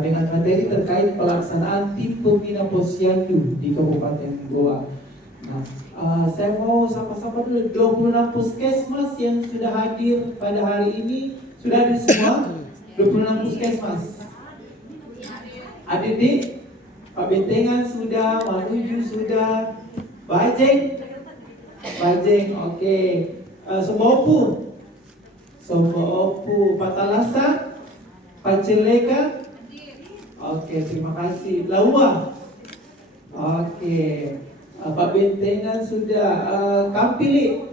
dengan materi terkait pelaksanaan tim pembina posyandu di Kabupaten Goa. Nah, saya mau sama-sama dulu 26 puskesmas yang sudah hadir pada hari ini. Sudah hadir semua? 26 puskesmas. Adik-adik, Pak Bentengan sudah, Manuju sudah, Bajeng, oke. Sembopu, Patalasa, Paceleka, oke, terima kasih. Laua, oke. Pak Bentengan sudah, Kampili,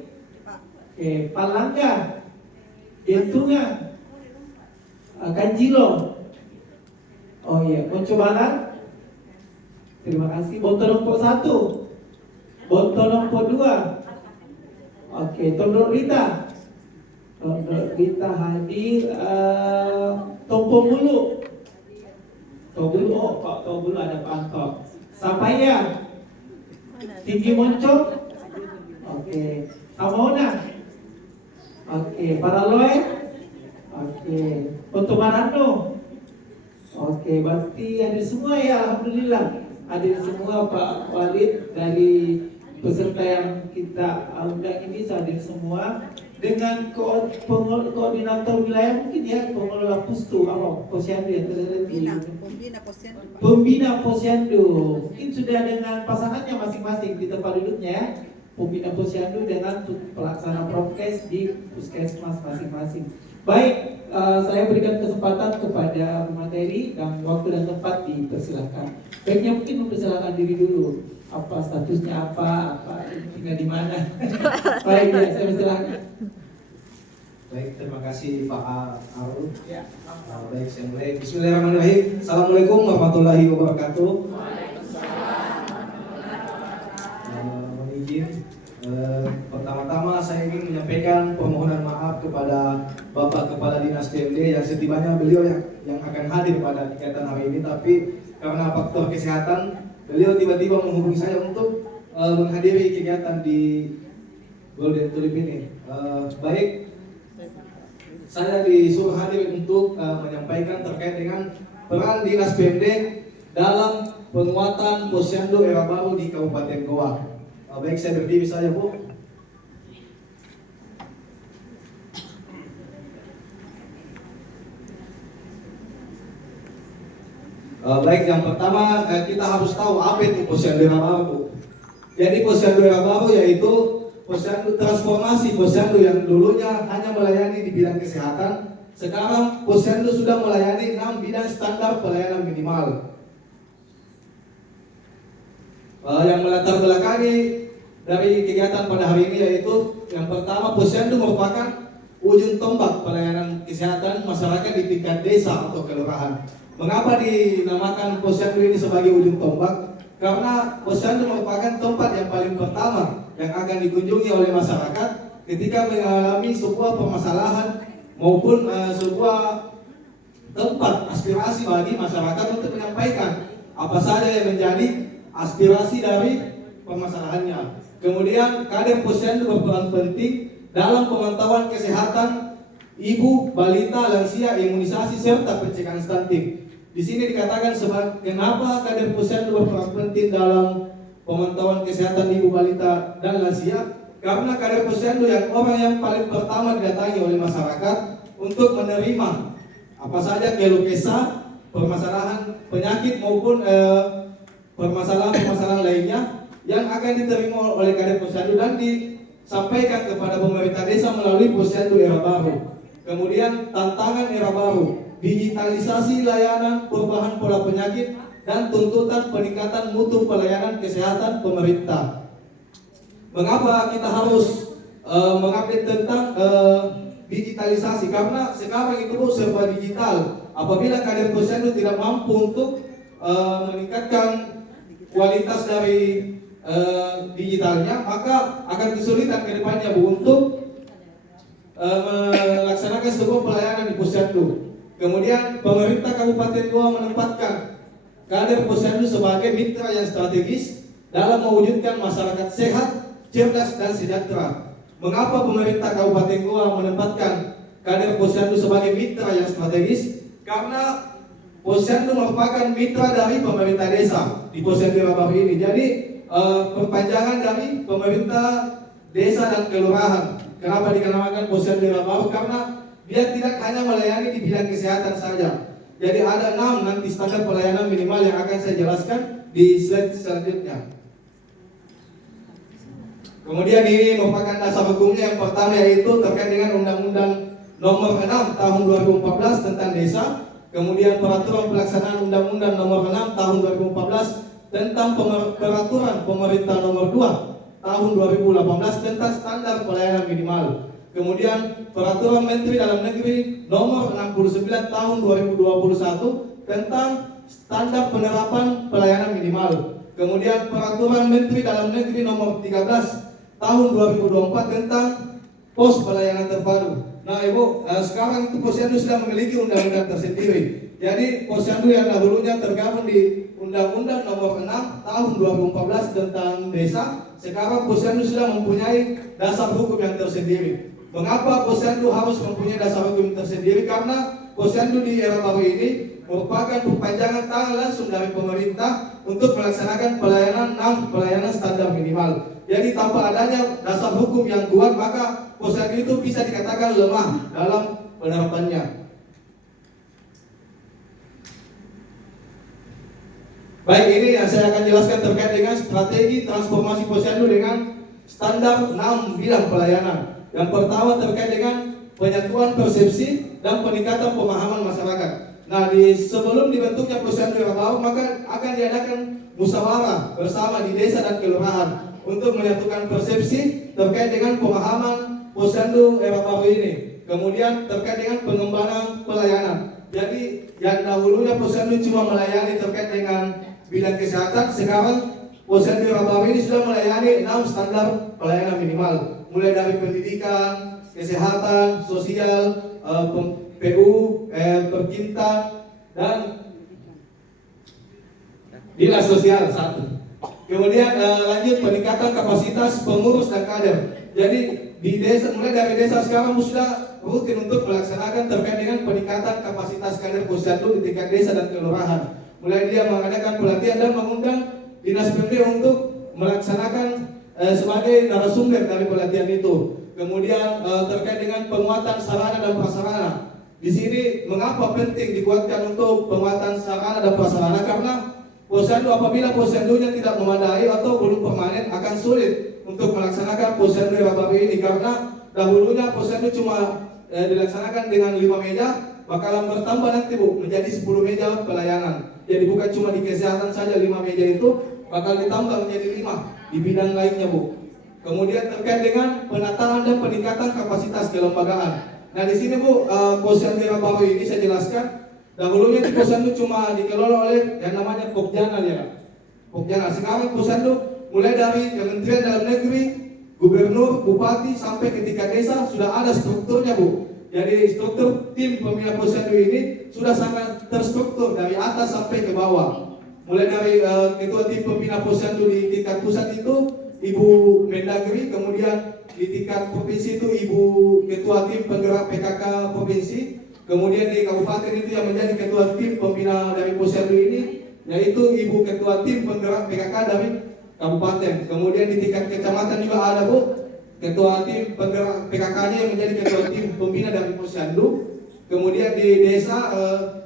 oke. Palangga, Gentungan, Kanjilo, oh iya, Moncobaran, terima kasih. Bontolongpo 1, Bontolongpo 2, oke. Tondok Rita hadir. Tompo Bulu, oh Pak Tompo Bulu ada Pantok. Sapaya, Tinggi Moncong, oke. Amona, oke. Paraloe, oke. Pontomarano, oke. Berarti hadir semua ya, alhamdulillah. Hadir semua Pak Walid dari peserta yang kita undang ini hadir semua. Dengan koordinator wilayah mungkin ya, pengelola pustu posyandu yang pembina posyandu mungkin sudah dengan pasangannya masing-masing di tempat duduknya ya. Pembina posyandu dengan pelaksana prokes di puskesmas masing-masing. Baik, saya berikan kesempatan kepada pemateri dan waktu dan tempat dipersilahkan. Baiknya mungkin mempersilahkan diri dulu. Apa statusnya, apa tinggal di mana? Baik ya, saya persilahkan. Baik, terima kasih Pak Arul. Ya. Baik, saya mulai. Bismillahirrahmanirrahim. Assalamualaikum warahmatullahi wabarakatuh. Mohon izin. Pertama-tama saya ingin menyampaikan permohonan maaf kepada Bapak Kepala Dinas PMD yang setibanya beliau yang akan hadir pada kegiatan hari ini, tapi karena faktor kesehatan beliau tiba-tiba menghubungi saya untuk menghadiri kegiatan di Golden Tulip ini. Baik, saya disuruh hadir untuk menyampaikan terkait dengan peran Dinas PMD dalam penguatan posyandu era baru di Kabupaten Goa. Baik, saya berdiri saja, Bu. Baik, yang pertama kita harus tahu apa itu posyandu era baru. Jadi posyandu era baru yaitu posyandu transformasi posyandu yang dulunya hanya melayani di bidang kesehatan. Sekarang posyandu sudah melayani 6 bidang standar pelayanan minimal. Yang melatar belakangi dari kegiatan pada hari ini yaitu yang pertama, posyandu merupakan ujung tombak pelayanan kesehatan masyarakat di tingkat desa atau kelurahan. Mengapa dinamakan posyandu ini sebagai ujung tombak? Karena posyandu merupakan tempat yang paling pertama yang akan dikunjungi oleh masyarakat ketika mengalami sebuah permasalahan maupun sebuah tempat aspirasi bagi masyarakat untuk menyampaikan apa saja yang menjadi aspirasi dari permasalahannya. Kemudian kader posyandu berperan penting dalam pemantauan kesehatan ibu, balita, lansia, imunisasi serta pencegahan stunting. Di sini dikatakan kenapa kader posyandu berperan penting dalam pemantauan kesehatan ibu, balita, dan lansia. Karena kader posyandu orang yang paling pertama didatangi oleh masyarakat untuk menerima apa saja keluh kesah, permasalahan penyakit maupun permasalahan lainnya yang akan diterima oleh kader posyandu dan disampaikan kepada pemerintah desa melalui posyandu era baru. Kemudian tantangan era baru, digitalisasi layanan, perubahan pola penyakit, dan tuntutan peningkatan mutu pelayanan kesehatan pemerintah. Mengapa kita harus mengupdate tentang digitalisasi? Karena sekarang itu serba digital. Apabila kader posyandu tidak mampu untuk meningkatkan kualitas dari digitalnya, maka akan kesulitan ke depannya, Bu, untuk melaksanakan sebuah pelayanan di posyandu. Kemudian pemerintah Kabupaten Goa menempatkan kader posyandu sebagai mitra yang strategis dalam mewujudkan masyarakat sehat, cerdas, dan sejahtera. Mengapa pemerintah Kabupaten Goa menempatkan kader posyandu sebagai mitra yang strategis? Karena Posyandu merupakan mitra dari pemerintah desa di Posyandu Rabawi ini. Jadi perpanjangan dari pemerintah desa dan kelurahan. Kenapa dinamakan Posyandu Rabawi? Karena dia tidak hanya melayani di bidang kesehatan saja. Jadi ada 6 nanti standar pelayanan minimal yang akan saya jelaskan di slide selanjutnya. Kemudian ini merupakan dasar hukumnya. Yang pertama yaitu terkait dengan Undang-Undang Nomor 6 Tahun 2014 tentang Desa. Kemudian peraturan pelaksanaan Undang-Undang Nomor 6 Tahun 2014 tentang peraturan pemerintah Nomor 2 Tahun 2018 tentang standar pelayanan minimal. Kemudian peraturan Menteri Dalam Negeri Nomor 69 Tahun 2021 tentang standar penerapan pelayanan minimal. Kemudian peraturan Menteri Dalam Negeri Nomor 13 Tahun 2024 tentang pos pelayanan terpadu. Nah Ibu, sekarang itu Posyandu sudah memiliki undang-undang tersendiri. Jadi Posyandu yang dahulunya tergabung di Undang-Undang Nomor 6 Tahun 2014 tentang Desa, sekarang Posyandu sudah mempunyai dasar hukum yang tersendiri. Mengapa Posyandu harus mempunyai dasar hukum tersendiri? Karena Posyandu di era baru ini merupakan perpanjangan tangan langsung dari pemerintah untuk melaksanakan pelayanan 6 pelayanan standar minimal. Jadi tanpa adanya dasar hukum yang kuat, maka Posyandu itu bisa dikatakan lemah dalam penerapannya. Baik, ini yang saya akan jelaskan terkait dengan strategi transformasi Posyandu dengan standar 6 bidang pelayanan. Yang pertama terkait dengan penyatuan persepsi dan peningkatan pemahaman masyarakat. Nah, sebelum dibentuknya Posyandu yang baru, maka akan diadakan musyawarah bersama di desa dan kelurahan untuk menyatukan persepsi terkait dengan pemahaman Posyandu era baru ini. Kemudian terkait dengan pengembangan pelayanan. Jadi yang dahulunya Posyandu cuma melayani terkait dengan bidang kesehatan, sekarang Posyandu era baru ini sudah melayani 6 standar pelayanan minimal, mulai dari pendidikan, kesehatan, sosial, PU, perkintan, dan dinas sosial 1. Kemudian lanjut peningkatan kapasitas pengurus dan kader. Jadi di desa, mulai dari desa sekarang sudah rutin untuk melaksanakan terkait dengan peningkatan kapasitas kader Posyandu di tingkat desa dan kelurahan. Mulai dia mengadakan pelatihan dan mengundang dinas PMD untuk melaksanakan sebagai narasumber dari pelatihan itu. Kemudian terkait dengan penguatan sarana dan prasarana. Di sini mengapa penting dikuatkan untuk penguatan sarana dan prasarana? Karena Posyandu apabila Posyandunya tidak memadai atau belum permanen, akan sulit untuk melaksanakan Posyandu era baru ini. Karena dahulunya Posyandu cuma dilaksanakan dengan 5 meja, bakalan bertambah nanti Bu menjadi 10 meja pelayanan. Jadi bukan cuma di kesehatan saja 5 meja itu, bakal ditambah menjadi 5 di bidang lainnya Bu. Kemudian terkait dengan penataan dan peningkatan kapasitas kelembagaan. Nah di sini Bu, Posyandu era baru ini saya jelaskan. Dahulunya di Posyandu cuma dikelola oleh yang namanya Pokjanal ya. Pokjanal. Sekarang Posyandu mulai dari Kementerian Dalam Negeri, Gubernur, Bupati sampai ke tingkat desa sudah ada strukturnya Bu. Jadi struktur tim pembina Posyandu ini sudah sangat terstruktur dari atas sampai ke bawah. Mulai dari ketua tim pembina Posyandu di tingkat pusat itu Ibu Mendagri, kemudian di tingkat provinsi itu Ibu Ketua Tim Penggerak PKK Provinsi. Kemudian di kabupaten itu yang menjadi ketua tim pembina dari Posyandu ini yaitu Ibu Ketua Tim Penggerak PKK dari kabupaten. Kemudian di tingkat kecamatan juga ada Bu ketua tim penggerak PKK-nya yang menjadi ketua tim pembina dari Posyandu. Kemudian di desa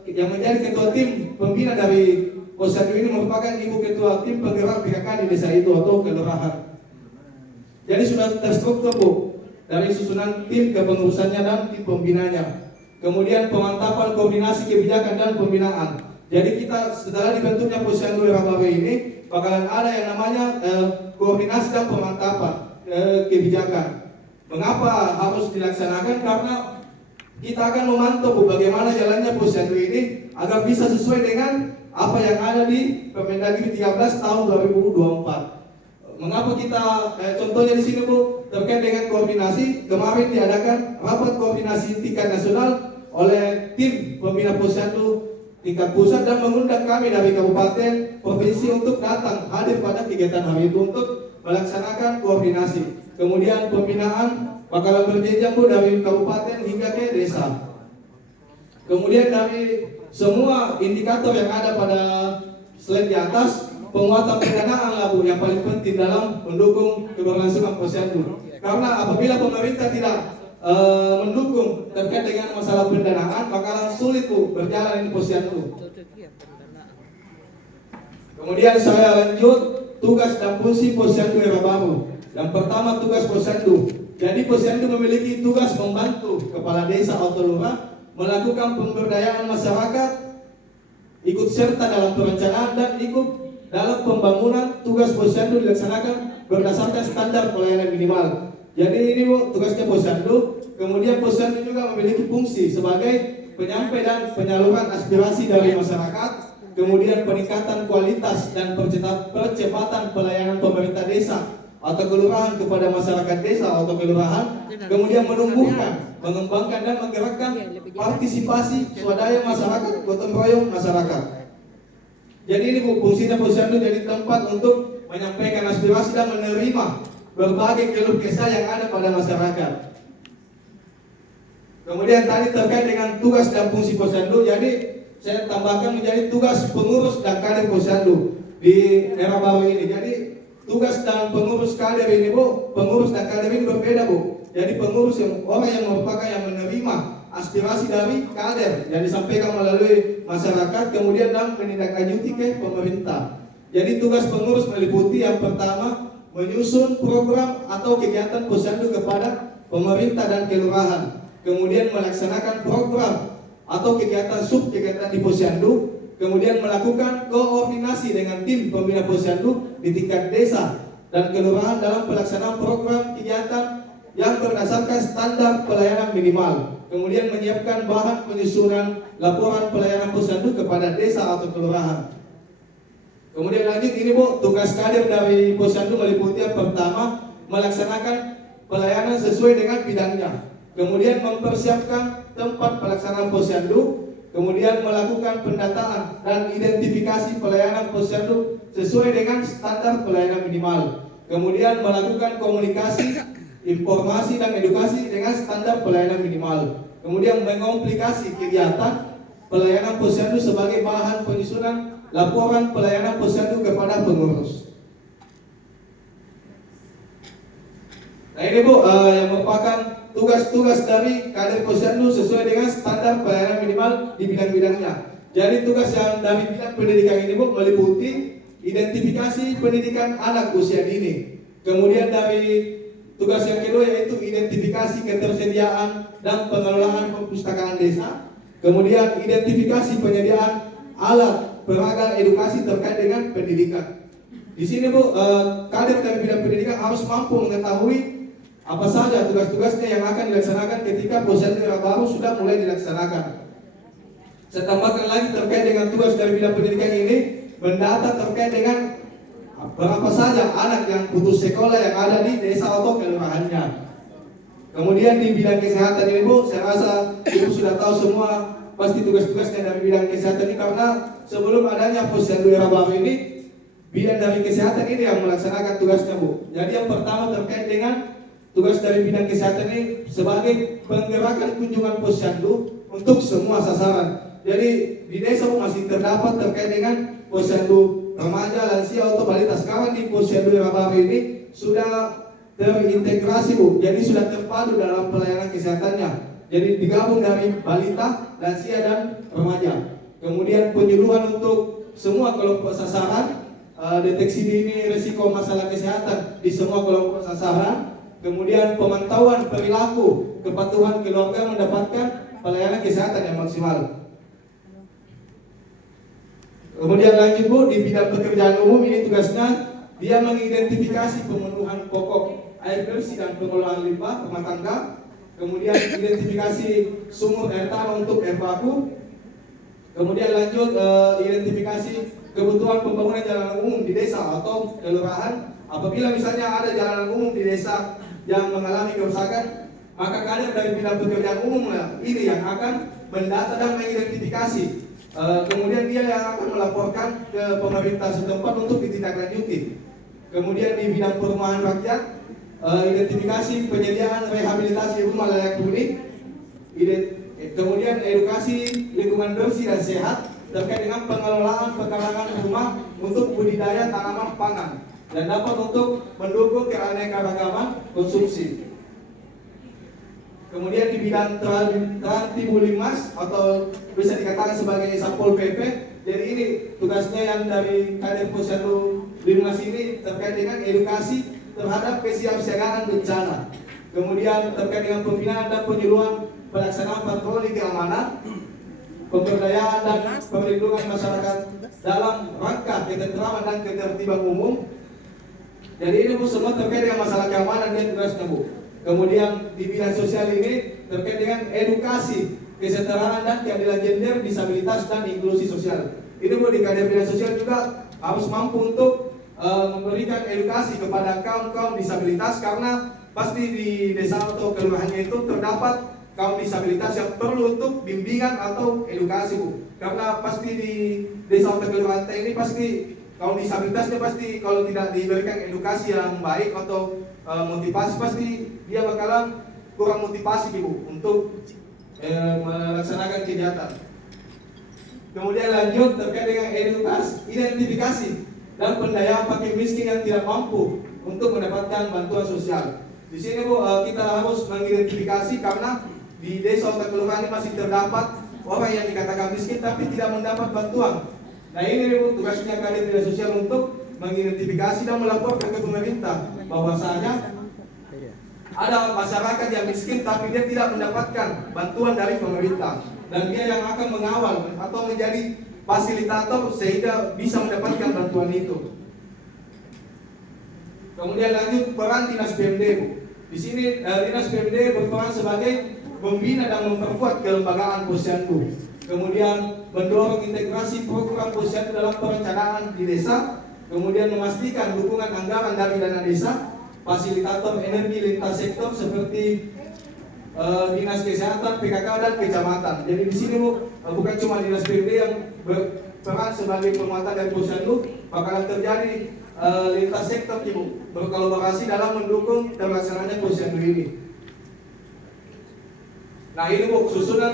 yang menjadi ketua tim pembina dari Posyandu ini merupakan Ibu Ketua Tim Penggerak PKK di desa itu atau kelurahan. Jadi sudah terstruktur Bu dari susunan tim kepengurusannya dan tim pembinanya. Kemudian pemantapan koordinasi kebijakan dan pembinaan. Jadi kita setelah dibentuknya Posyandu era baru ini bakalan ada yang namanya koordinasi dan pemantapan kebijakan. Mengapa harus dilaksanakan? Karena kita akan memantau bagaimana jalannya Posyandu ini agar bisa sesuai dengan apa yang ada di Permendagri 13 tahun 2024. Mengapa kita contohnya di sini Bu terkait dengan koordinasi, kemarin diadakan rapat koordinasi tingkat nasional oleh tim pembina Posyandu tingkat pusat dan mengundang kami dari kabupaten, provinsi untuk datang hadir pada kegiatan hari itu untuk melaksanakan koordinasi. Kemudian pembinaan bakalan berjenjang Bu dari kabupaten hingga ke desa. Kemudian dari semua indikator yang ada pada slide di atas, penguatan pendanaan lah Bu yang paling penting dalam mendukung keberlangsungan posyandu. Karena apabila pemerintah tidak mendukung terkait dengan masalah pendanaan, bakalan sulit Bu berjalan ini posyandu. Kemudian saya lanjut tugas dan fungsi posyandu era baru. Yang pertama, tugas posyandu. Jadi posyandu memiliki tugas membantu kepala desa atau lurah melakukan pemberdayaan masyarakat, ikut serta dalam perencanaan dan ikut dalam pembangunan. Tugas posyandu dilaksanakan berdasarkan standar pelayanan minimal. Jadi ini Bu, tugasnya posyandu. Kemudian posyandu juga memiliki fungsi sebagai penyampai dan penyaluran aspirasi dari masyarakat. Kemudian peningkatan kualitas dan percepatan pelayanan pemerintah desa atau kelurahan kepada masyarakat desa atau kelurahan. Kemudian menumbuhkan, mengembangkan dan menggerakkan partisipasi swadaya masyarakat, gotong royong masyarakat. Jadi ini Bu, fungsinya posyandu jadi tempat untuk menyampaikan aspirasi dan menerima berbagai keluh kesah yang ada pada masyarakat. Kemudian tadi terkait dengan tugas dan fungsi posyandu, jadi saya tambahkan menjadi tugas pengurus dan kader posyandu di era baru ini. Jadi tugas dan pengurus kader ini Bu, pengurus dan kader ini berbeda Bu. Jadi pengurus yang orang yang merupakan yang menerima aspirasi dari kader yang disampaikan melalui masyarakat, kemudian dan menindaklanjuti ke pemerintah. Jadi tugas pengurus meliputi yang pertama, menyusun program atau kegiatan posyandu kepada pemerintah dan kelurahan. Kemudian melaksanakan program atau kegiatan di posyandu, kemudian melakukan koordinasi dengan tim pembina posyandu di tingkat desa dan kelurahan dalam pelaksanaan program kegiatan yang berdasarkan standar pelayanan minimal. Kemudian menyiapkan bahan penyusunan laporan pelayanan posyandu kepada desa atau kelurahan. Kemudian lanjut ini Bu, tugas kader dari posyandu meliputi yang pertama, melaksanakan pelayanan sesuai dengan bidangnya. Kemudian mempersiapkan tempat pelaksanaan posyandu, kemudian melakukan pendataan dan identifikasi pelayanan posyandu sesuai dengan standar pelayanan minimal. Kemudian melakukan komunikasi, informasi dan edukasi dengan standar pelayanan minimal. Kemudian mengomplikasi kegiatan pelayanan posyandu sebagai bahan penyusunan laporan pelayanan posyandu kepada pengurus. Nah ini Bu, yang merupakan tugas-tugas dari kader posyandu sesuai dengan standar pelayanan minimal di bidang-bidangnya. Jadi tugas yang dari bidang pendidikan ini Bu meliputi identifikasi pendidikan anak usia dini. Kemudian dari tugas yang kedua yaitu identifikasi ketersediaan dan pengelolaan perpustakaan desa. Kemudian identifikasi penyediaan alat peragam edukasi terkait dengan pendidikan. Di sini Bu, kader dari bidang pendidikan harus mampu mengetahui apa saja tugas-tugasnya yang akan dilaksanakan ketika posyandu era baru sudah mulai dilaksanakan. Saya tambahkan lagi terkait dengan tugas dari bidang pendidikan ini, mendata terkait dengan berapa saja anak yang putus sekolah yang ada di desa atau kelurahannya. Kemudian di bidang kesehatan ini Bu, saya rasa Ibu sudah tahu semua pasti tugas-tugasnya dari bidang kesehatan ini, karena sebelum adanya posyandu era baru ini, bidang dari kesehatan ini yang melaksanakan tugasnya Bu. Jadi yang pertama terkait dengan tugas dari bidang kesehatan ini sebagai penggerakan kunjungan posyandu untuk semua sasaran. Jadi di desa masih terdapat terkait dengan posyandu remaja, lansia atau balita. Sekarang di posyandu era baru ini sudah terintegrasi Bu. Jadi sudah terpadu dalam pelayanan kesehatannya. Jadi digabung dari balita, lansia dan remaja. Kemudian penyuluhan untuk semua kelompok sasaran, deteksi dini risiko masalah kesehatan di semua kelompok sasaran. Kemudian pemantauan perilaku kepatuhan keluarga mendapatkan pelayanan kesehatan yang maksimal. Kemudian lanjut Bu, di bidang pekerjaan umum ini tugasnya dia mengidentifikasi pemenuhan pokok air bersih dan pengelolaan limbah rumah tangga. Kemudian identifikasi sumur air tanah untuk air baku. Kemudian lanjut identifikasi kebutuhan pembangunan jalan umum di desa atau kelurahan. Apabila misalnya ada jalanan umum di desa yang mengalami kerusakan, maka kader dari bidang pekerjaan umum ini yang akan mendata dan mengidentifikasi. Kemudian dia yang akan melaporkan ke pemerintah setempat untuk ditindaklanjuti. Kemudian di bidang perumahan rakyat, identifikasi penyediaan rehabilitasi rumah layak huni, kemudian edukasi lingkungan bersih dan sehat terkait dengan pengelolaan pekarangan rumah untuk budidaya tanaman pangan dan dapat untuk mendukung keanekaragaman konsumsi. Kemudian di bidang Trantibulimas atau bisa dikatakan sebagai Satpol PP, jadi ini tugasnya yang dari Kadep Posyandu Limas ini terkait dengan edukasi terhadap kesiapsiagaan bencana. Kemudian terkait dengan pembinaan dan penyuluhan pelaksanaan patroli keamanan, pemberdayaan dan perlindungan masyarakat dalam rangka ketentraman dan ketertiban umum. Jadi ini Bu semua terkait dengan masalah keamanan dan tugasnya Bu. Kemudian di bidang sosial ini terkait dengan edukasi, kesetaraan dan keadilan gender, disabilitas dan inklusi sosial. Ini Bu di Kadep Bidang Sosial juga harus mampu untuk memberikan edukasi kepada kaum disabilitas karena pasti di desa atau kelurahannya itu terdapat kaum disabilitas yang perlu untuk bimbingan atau edukasi Bu. Karena pasti di desa atau kelurahan ini pasti kaum disabilitasnya pasti kalau tidak diberikan edukasi yang baik atau motivasi pasti dia bakalan kurang motivasi Bu untuk melaksanakan kegiatan. Kemudian lanjut terkait dengan edukasi, identifikasi dan pendayaan fakir miskin yang tidak mampu untuk mendapatkan bantuan sosial. Di sini Bu kita harus mengidentifikasi karena di desa atau kelurahan ini masih terdapat orang yang dikatakan miskin tapi tidak mendapat bantuan. Nah ini Bu tugasnya Kadep Bidang Sosial untuk mengidentifikasi dan melaporkan ke pemerintah bahwasanya ada masyarakat yang miskin tapi dia tidak mendapatkan bantuan dari pemerintah dan dia yang akan mengawal atau menjadi fasilitator sehingga bisa mendapatkan bantuan itu. Kemudian lanjut peran Dinas PMD Bu. Di sini Dinas PMD berperan sebagai membina dan memperkuat kelembagaan Posyandu. Kemudian mendorong integrasi program Posyandu dalam perencanaan di desa. Kemudian memastikan dukungan anggaran dari dana desa, fasilitator energi lintas sektor seperti Dinas Kesehatan, PKK dan kecamatan. Jadi di sini Bu bukan cuma Dinas PMD yang berperan sebagai penguatan dari Posyandu, bakalan terjadi lintas sektor Bu berkolaborasi dalam mendukung terlaksananya Posyandu ini. Nah ini Bu susunan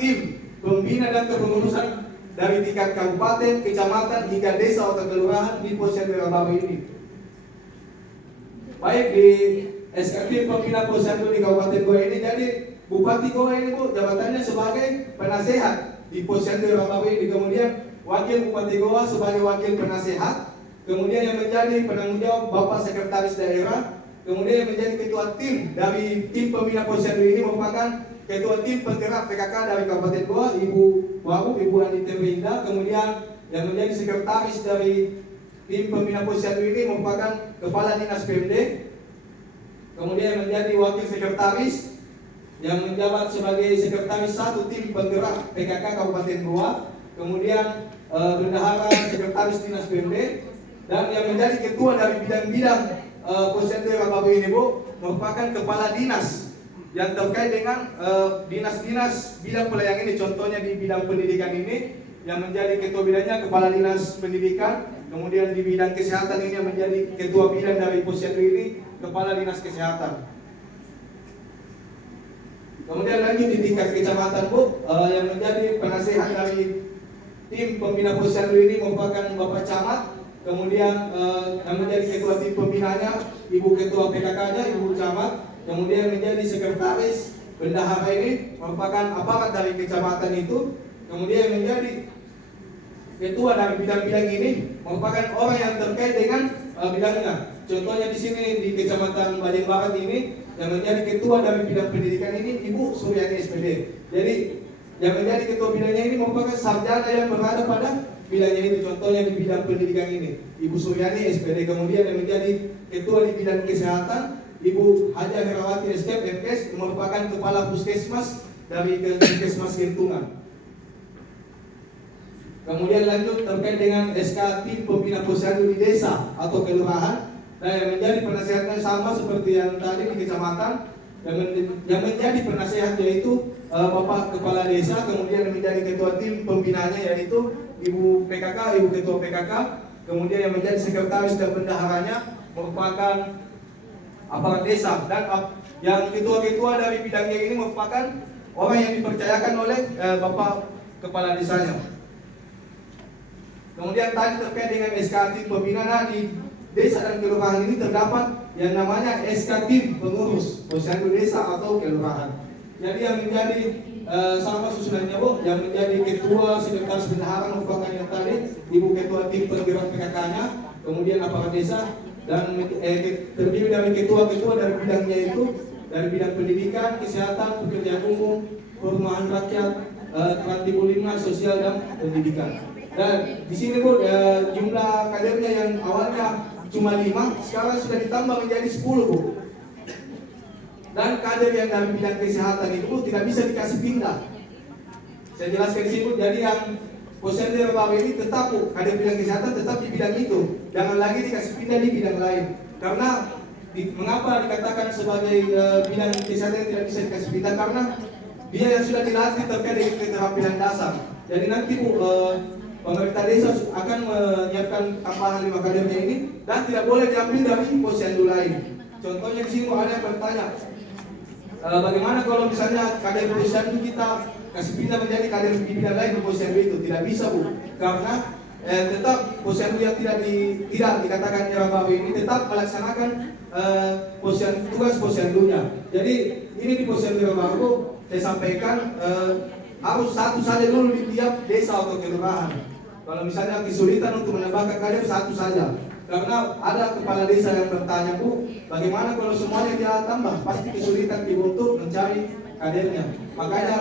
tim pembina dan kepengurusan dari tingkat kabupaten, kecamatan hingga desa atau kelurahan di Posyandu Rabawi ini. Baik di SKP pembina Posyandu di Kabupaten Goa ini, jadi Bupati Goa ini Bu jabatannya sebagai penasehat di Posyandu Rabawi ini. Kemudian Wakil Bupati Goa sebagai wakil penasehat. Kemudian yang menjadi penanggung jawab Bapak Sekretaris Daerah. Kemudian yang menjadi ketua tim dari tim pembina Posyandu ini merupakan ketua tim penggerak PKK dari Kabupaten Goa, Ibu Waru, Ibu Anita Brinda. Kemudian yang menjadi sekretaris dari tim pembina Posyandu ini merupakan Kepala Dinas PMD. Kemudian yang menjadi wakil sekretaris yang menjabat sebagai sekretaris satu tim penggerak PKK Kabupaten Goa. Kemudian bendahara sekretaris Dinas PMD dan yang menjadi ketua dari bidang-bidang Posyandu Rabawi ini Bu merupakan kepala dinas yang terkait dengan dinas-dinas bidang pelayanan ini. Contohnya di bidang pendidikan ini yang menjadi ketua bidangnya kepala dinas pendidikan. Kemudian di bidang kesehatan ini yang menjadi ketua bidang dari Posyandu ini kepala dinas kesehatan. Kemudian lanjut di tingkat kecamatan Bu yang menjadi penasehat dari tim pembina Posyandu ini merupakan Bapak Camat. Kemudian yang menjadi ketua tim pembinanya Ibu Ketua PKK-nya Ibu Camat. Kemudian menjadi sekretaris bendahara ini merupakan aparat dari kecamatan itu. Kemudian menjadi ketua dari bidang-bidang ini merupakan orang yang terkait dengan bidangnya. Contohnya di sini di Kecamatan Bajeng Barat ini yang menjadi ketua dari bidang pendidikan ini Ibu Suryani SPD. Jadi yang menjadi ketua bidangnya ini merupakan sarjana yang berada pada bidangnya ini. Contohnya di bidang pendidikan ini Ibu Suryani SPD. Kemudian yang menjadi ketua di bidang kesehatan Ibu Haja Herawati SK MKes merupakan kepala puskesmas dari Puskesmas Gentungan. Kemudian lanjut terkait dengan SK tim pembina Posyandu di desa atau kelurahan. Nah yang menjadi penasehatnya sama seperti yang tadi di kecamatan. Yang menjadi penasehat yaitu Bapak Kepala Desa. Kemudian yang menjadi ketua tim pembinanya yaitu Ibu PKK, Ibu Ketua PKK. Kemudian yang menjadi sekretaris dan bendaharanya merupakan aparat desa. Dan yang ketua-ketua dari bidangnya ini merupakan orang yang dipercayakan oleh Bapak Kepala Desanya. Kemudian tadi terkait dengan SK tim pembinaan di desa dan kelurahan ini terdapat yang namanya SK tim pengurus posyandu desa atau kelurahan. Jadi yang menjadi sama susunannya Bu, yang menjadi ketua sekretaris bendahara merupakan yang tadi Ibu Ketua tim penggerak PKK-nya, kemudian aparat desa, dan terdiri dari ketua-ketua dari bidangnya itu dari bidang pendidikan, kesehatan, pekerjaan umum, perumahan rakyat, Trantibulina, sosial dan pendidikan. Dan di sini Bu, jumlah kadernya yang awalnya cuma 5, sekarang sudah ditambah menjadi 10 Bu. Dan kader yang dari bidang kesehatan itu Bu, tidak bisa dikasih pindah. Saya jelaskan di sini Bu, jadi yang posyandu Rabawi ini tetap Bu, kader bidang kesehatan tetap di bidang itu. Jangan lagi dikasih pindah di bidang lain. Karena mengapa dikatakan sebagai bidang kesehatan yang tidak bisa dikasih pindah? Karena dia yang sudah dilatih terkait dengan keterampilan dasar. Jadi nanti Bu, pemerintah desa akan menyiapkan tambahan 5 kadernya ini dan tidak boleh diambil dari posyandu lain. Contohnya di sini ada yang bertanya, bagaimana kalau misalnya kader posyandu kita kasih pindah menjadi kader di bidang lain di posyandu itu? Tidak bisa Bu, karena tetap posyandu yang tidak dikatakan Rabawi ini tetap melaksanakan tugas posyandunya. Jadi ini di posyandu Rabawi saya sampaikan harus satu saja dulu di tiap desa atau kelurahan. Kalau misalnya kesulitan untuk menambahkan kader, satu saja. Karena ada kepala desa yang bertanya, Bu, bagaimana kalau semuanya dia tambah? Pasti kesulitan Ibu untuk mencari kadernya. Makanya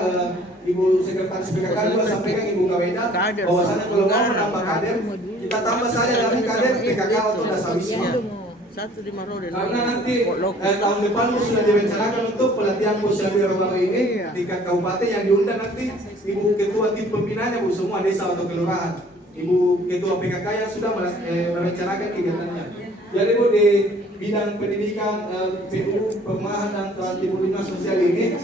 Ibu Sekretaris PKK juga sampaikan Ibu Kaweda bahwasanya kalau mau menambah kader, kita tambah saja dari kader PKK atau Dasawisma. Karena nanti tahun depan sudah direncanakan untuk pelatihan posyandu Rabawi ini tingkat kabupaten yang diundang nanti Ibu Ketua tim pembinaannya Bu, semua desa atau kelurahan. Ibu Ketua PKK yang sudah merencanakan kegiatannya. Jadi Bu, di bidang pendidikan, PU, perumahan dan Trantibulina sosial ini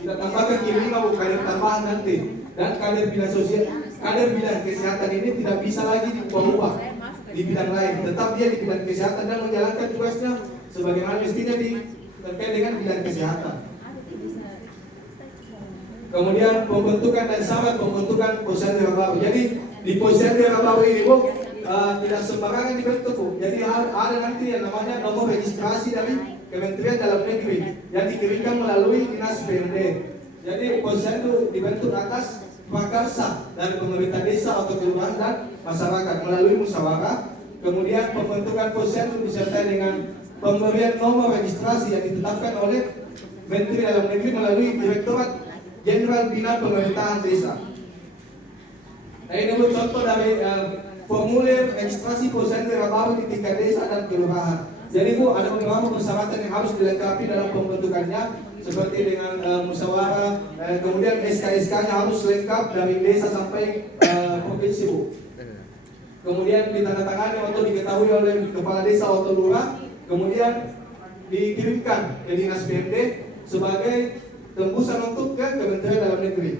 kita tambahkan 5 Bu, kader tambahan nanti. Dan kader bidang sosial, kader bidang kesehatan ini tidak bisa lagi diubah-ubah di bidang lain. Tetap dia di bidang kesehatan dan menjalankan tugasnya sebagaimana mestinya terkait dengan bidang kesehatan. Kemudian pembentukan dan syarat pembentukan posyandu Rabawi. Jadi di posyandu Rabawi ini Bu, tidak sembarangan dibentuk Bu. Jadi ada nanti yang namanya nomor registrasi dari Kementerian Dalam Negeri yang dikirimkan melalui Dinas PMD. Jadi posyandu dibentuk atas prakarsa dari pemerintah desa atau kelurahan dan masyarakat melalui musyawarah. Kemudian pembentukan posyandu disertai dengan pemberian nomor registrasi yang ditetapkan oleh Menteri Dalam Negeri melalui Direktorat Jenderal Bina Pemerintahan Desa. Nah ini Bu, contoh dari formulir registrasi posyandu Rabawi di tingkat desa dan kelurahan. Jadi Bu, ada beberapa persyaratan yang harus dilengkapi dalam pembentukannya, seperti dengan musyawarah, kemudian SK-SK-nya harus lengkap dari desa sampai provinsi Bu. Kemudian ditandatangani atau diketahui oleh kepala desa atau lurah, kemudian dikirimkan ke Dinas PMD sebagai tembusan untuk ke Kementerian Dalam Negeri.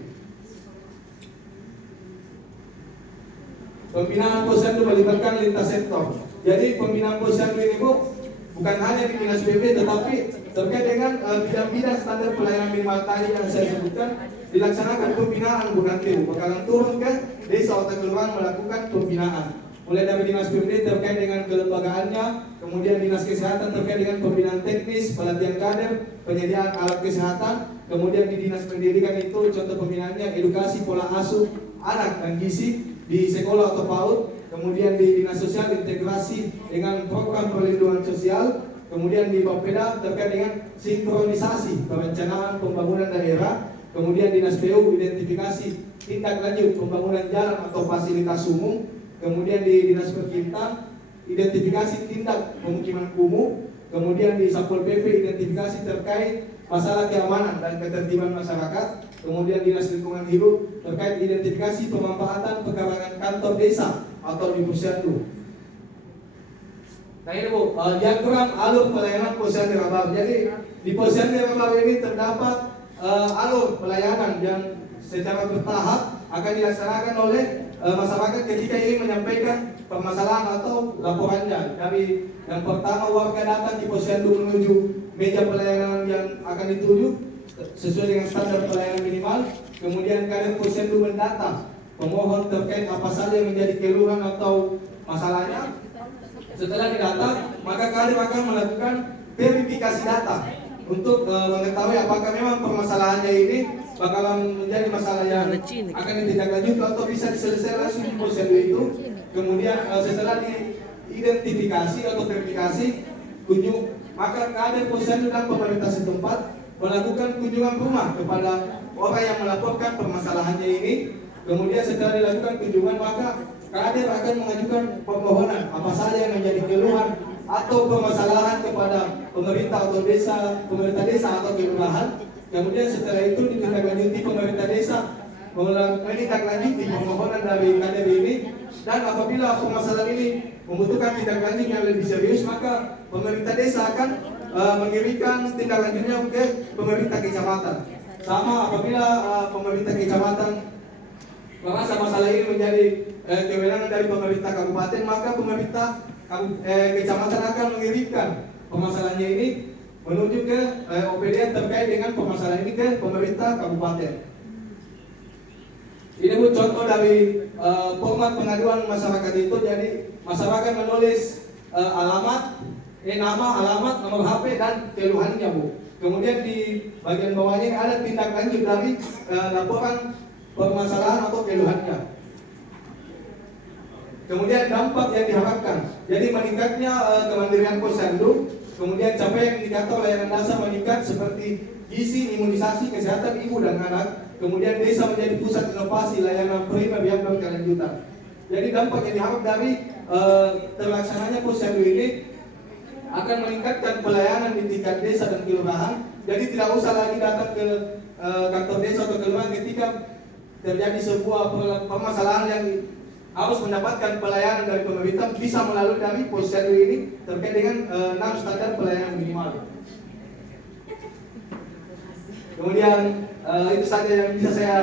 Pembinaan posyandu melibatkan lintas sektor. Jadi pembinaan posyandu ini Bu, bukan hanya di Dinas PMD tetapi terkait dengan bidang-bidang standar pelayanan minimal tadi yang saya sebutkan, dilaksanakan pembinaan Bu nanti Bu. Bakalan turun ke desa atau kelurahan melakukan pembinaan. Mulai dari Dinas PMD terkait dengan kelembagaannya, kemudian Dinas Kesehatan terkait dengan pembinaan teknis, pelatihan kader, penyediaan alat kesehatan, kemudian di Dinas Pendidikan itu contoh pembinaannya edukasi pola asuh anak dan gizi di sekolah atau PAUD, kemudian di Dinas Sosial integrasi dengan program perlindungan sosial, kemudian di Bapeda terkait dengan sinkronisasi perencanaan pembangunan daerah, kemudian Dinas PU identifikasi tindak lanjut pembangunan jalan atau fasilitas umum, kemudian di Dinas Perkintan identifikasi tindak pemukiman kumuh, kemudian di Satpol PP identifikasi terkait masalah keamanan dan ketertiban masyarakat, kemudian Dinas Lingkungan Hidup terkait identifikasi pemanfaatan pekarangan kantor desa atau di posyandu. Nah ini Bu, diagram alur pelayanan posyandu Rabawi. Jadi di posyandu Rabawi ini terdapat alur pelayanan yang secara bertahap akan dilaksanakan oleh masyarakat ketika ingin menyampaikan permasalahan atau laporannya. Dari yang pertama warga datang di posyandu menuju meja pelayanan yang akan dituju, sesuai dengan standar pelayanan minimal. Kemudian kader posyandu mendata pemohon terkait apa saja yang menjadi keluhan atau masalahnya. Setelah didata, maka kader akan melakukan verifikasi data untuk mengetahui apakah memang permasalahannya ini bakalan menjadi masalah yang akan ditindaklanjuti atau bisa diselesaikan langsung di posyandu itu. Kemudian setelah diidentifikasi atau verifikasi maka kader posyandu dan pemerintah setempat melakukan kunjungan rumah kepada orang yang melaporkan permasalahannya ini. Kemudian setelah dilakukan kunjungan, maka kader akan mengajukan permohonan apa saja yang menjadi keluhan atau permasalahan kepada pemerintah atau pemerintah desa atau kelurahan. Kemudian setelah itu ditindaklanjuti pemerintah desa menindaklanjuti permohonan dari kader ini, dan apabila permasalahan ini membutuhkan tindak lanjut yang lebih serius, maka pemerintah desa akan mengirimkan tindak lanjutnya ke pemerintah kecamatan. Sama apabila pemerintah kecamatan merasa masalah ini menjadi kewenangan dari pemerintah kabupaten, maka pemerintah kecamatan akan mengirimkan permasalahannya ini menuju ke OPD yang terkait dengan permasalahan ini ke pemerintah kabupaten. Ini pun contoh dari format pengaduan masyarakat itu. Jadi masyarakat menulis nama, alamat, nomor HP dan keluhannya, Bu. Kemudian di bagian bawahnya ada tindak lanjut dari laporan permasalahan atau keluhannya. Kemudian dampak yang diharapkan, jadi meningkatnya kemandirian posyandu, kemudian capaian indikator layanan dasar meningkat seperti gizi, imunisasi, kesehatan ibu dan anak. Kemudian desa menjadi pusat inovasi layanan primer yang berkelanjutan. Jadi dampak yang diharap dari terlaksananya posyandu ini akan meningkatkan pelayanan di tingkat desa dan kelurahan. Jadi tidak usah lagi datang ke kantor desa atau kelurahan ketika terjadi sebuah permasalahan yang harus mendapatkan pelayanan dari pemerintah, bisa melalui dari posyandu ini terkait dengan 6 standar pelayanan minimal. Kemudian itu saja yang bisa saya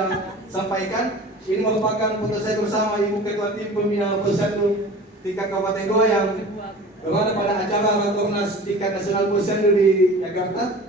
sampaikan. Ini merupakan foto saya bersama Ibu Ketua Tim Pembina Posyandu tingkat Kabupaten Goa yang berada pada acara Rakornas tingkat nasional Posyandu di Jakarta.